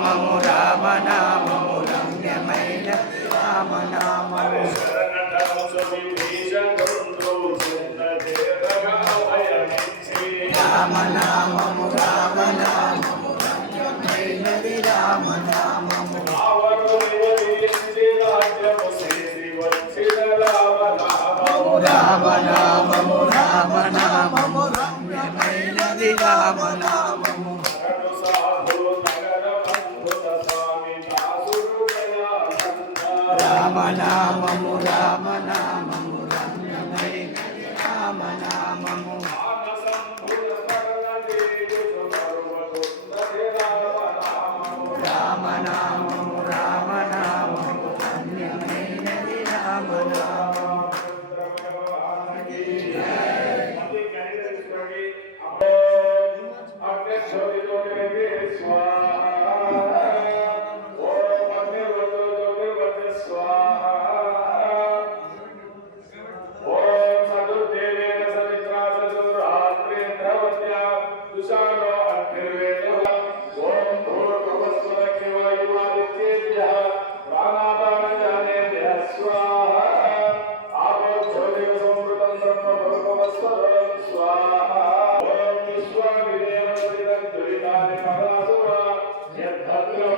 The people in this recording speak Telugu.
నామము రామనామము రమ్యమైన రామనామము రామనామము రామనామము రమ్యమైనది రామనామము రామనామము రామనామము రమ్యమైనది రామనామము రామనామము రామనామము రమ్యమైనది రామనామము. రామనామము. దాని పదాసు నిర్భద్రం